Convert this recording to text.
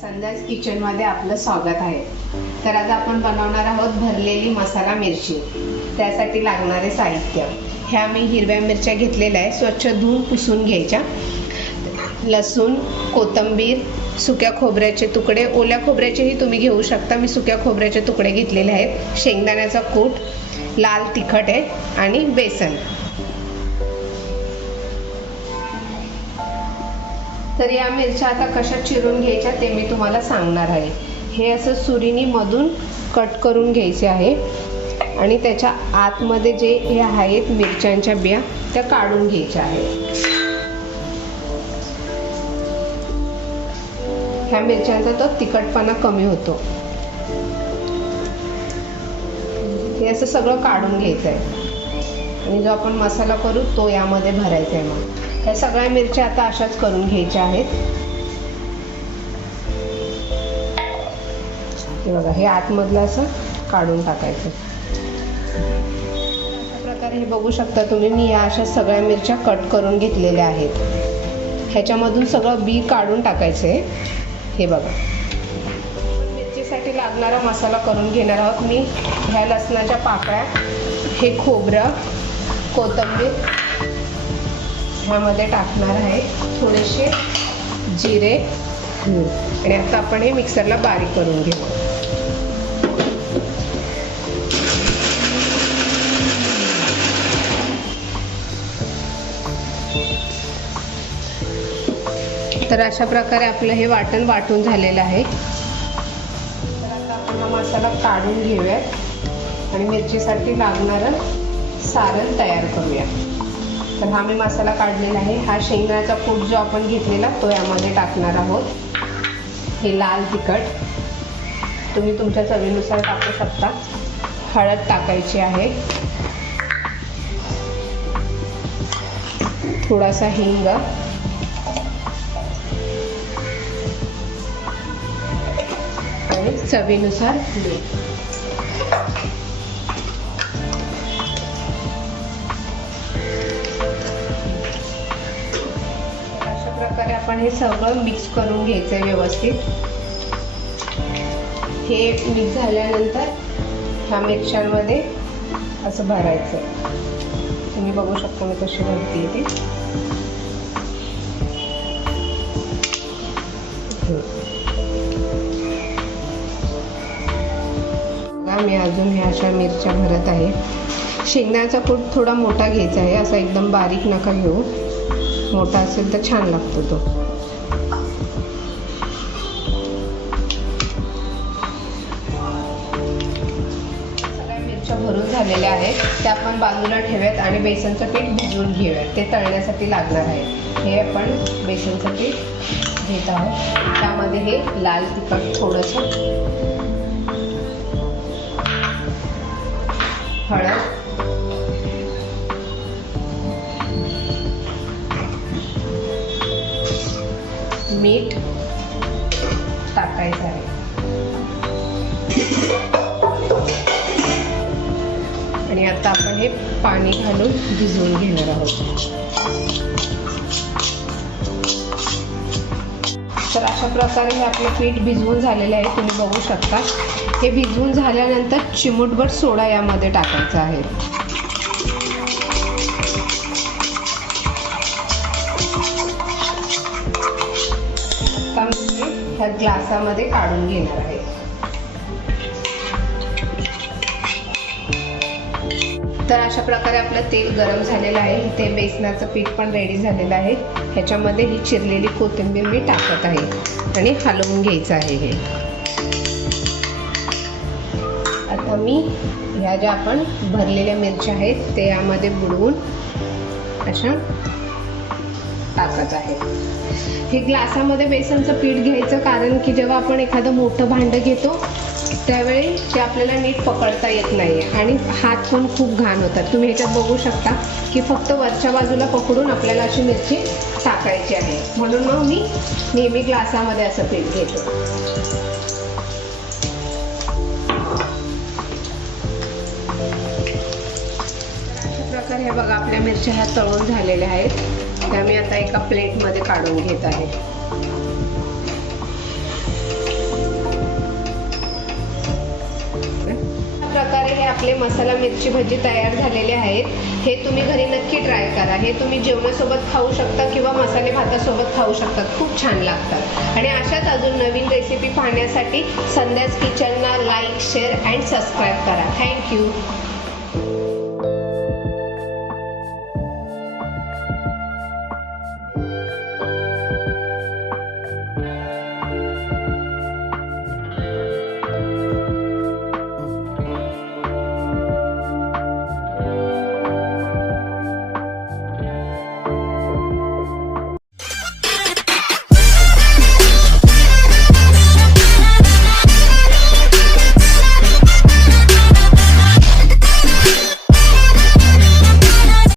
संध्याच किचनमध्ये आपलं स्वागत आहे। तर आज आपण बनवणार आहोत भरलेली मसाला मिरची। त्यासाठी लागणारे साहित्य, ह्या मी हिरव्या मिरच्या घेतलेल्या आहे, स्वच्छ धुवून पुसून घ्यायच्या। लसूण, कोथिंबीर, सुक्या खोबऱ्याचे तुकडे, ओल्या खोबऱ्याचेही तुम्ही घेऊ शकता, मी सुक्या खोबऱ्याचे तुकडे घेतलेले आहेत। शेंगदाण्याचा कूट, लाल तिखट आहे आणि बेसन। तर या मिरच्या आता कशा चिरून घ्यायच्या ते मी तुम्हाला सांगणार आहे। हे असं सुरीनी मधून कट करून घ्यायचे आहे आणि त्याच्या आतमध्ये जे हे आहेत मिरच्यांच्या बिया त्या काढून घ्यायच्या आहेत। ह्या मिरच्यांचा तो तिखटपणा कमी होतो। हे असं सगळं काढून घ्यायचं आहे आणि जो आपण मसाला करू तो यामध्ये भरायचा आहे। मग ह्या सगळ्या मिरच्या आता अशाच करून घ्यायच्या आहेत। हे बघा, हे आतमधलं असं काढून टाकायचं। अशा प्रकारे हे बघू शकता तुम्ही, मी या अशा सगळ्या मिरच्या कट करून घेतलेल्या आहेत। ह्याच्यामधून सगळं बी काढून टाकायचे। हे बघा, मिरचीसाठी लागणारा मसाला करून घेणार आहोत। मी ह्या लसणाच्या पाकळ्या, हे खोबरं, कोथिंबीर ह्यामध्ये टाकणार आहे, थोडेसे जिरे आणि आता आपण हे मिक्सरला बारीक करून घेऊ। तर अशा प्रकारे आपलं हे वाटण वाटून झालेलं आहे। तर आता आपण हा मसाला काढून घेऊयात आणि मिरचीसाठी लागणारं सारण तयार करूया। तर हा मी मसाला काढलेला आहे। हा शेंगदाण्याचा कूट जो आपण घेतलेला तो यामध्ये टाकणार आहोत। हे लाल तिखट तुम्ही तुमच्या चवीनुसार टाकू शकता। हळद टाकायची आहे, थोडासा हिंग आणि चवीनुसार मीठ। प्रकारे आपण हे सगळं मिक्स करून घ्यायचं व्यवस्थित। हे मिक्स झाल्यानंतर ह्या मिरच्यांमध्ये असं भरायचं। तुम्ही बघू शकता मी कशी भरते ते। मी अजून ह्या अशा मिरच्या भरत आहे। शेंगदाण्याचा कूट थोडा मोठा घ्यायचा आहे, असा एकदम बारीक नका घेऊ, मोठा असेल तर छान लागतो तो। सगळ्या मिरच्या भरून झालेल्या आहेत, त्या आपण बाजूला ठेवूयात आणि बेसनचं पीठ भिजवून घेऊयात, ते तळण्यासाठी लागणार आहे। हे आपण बेसनचं पीठ घेत आहोत। त्यामध्ये हे लाल तिखट थोडंसं, हळद, मीठ टाकायचं आहे आणि आता आपण हे पाणी घालून भिजवून घेणार आहोत। तर अशा प्रकारे हे आपलं पीठ भिजवून झालेलं आहे, तुम्ही बघू शकता। हे भिजवून झाल्यानंतर चिमूटभर सोडा यामध्ये टाकायचा आहे। ह्या ग्लासामध्ये काढून घेणार आहे। तर अशा प्रकारे आपलं तेल गरम झालेलं आहे। इथे बेसनाचं पीठ पण रेडी झालेलं आहे। ह्याच्यामध्ये ही चिरलेली कोथिंबीर मी टाकत आहे आणि हलवून घ्यायचं आहे। हे आता मी ह्या ज्या आपण भरलेल्या मिरच्या आहेत ते यामध्ये बुडवून अशा टाकत आहे। हे ग्लासामध्ये बेसनचं पीठ घ्यायचं, कारण की जेव्हा आपण एखादं मोठं भांडं घेतो त्यावेळी ते आपल्याला नीट पकडता येत नाही आणि हात पण खूप घाण होतात। तुम्ही ह्याच्यात बघू शकता की फक्त वरच्या बाजूला पकडून आपल्याला अशी मिरची टाकायची आहे, म्हणून मग मी नेहमी ग्लासामध्ये असं पीठ घेतो। अशा प्रकारे हे बघा, आपल्या मिरच्या ह्या तळून झालेल्या आहेत। त्या मी आता एका प्लेटमध्ये काढून घेत आहे। आपले मसाला मिरची भजी तयार झालेले आहेत. हे तुम्ही घरी नक्की ट्राय करा. हे तुम्ही जेवणासोबत खाऊ शकता किंवा मसाले भातासोबत खाऊ शकतात. खूप छान लागतात. आणि अशाच अजून नवीन रेसिपी पाहण्यासाठी संध्याच किचनला लाईक, शेअर अँड सबस्क्राईब करा. थँक्यू.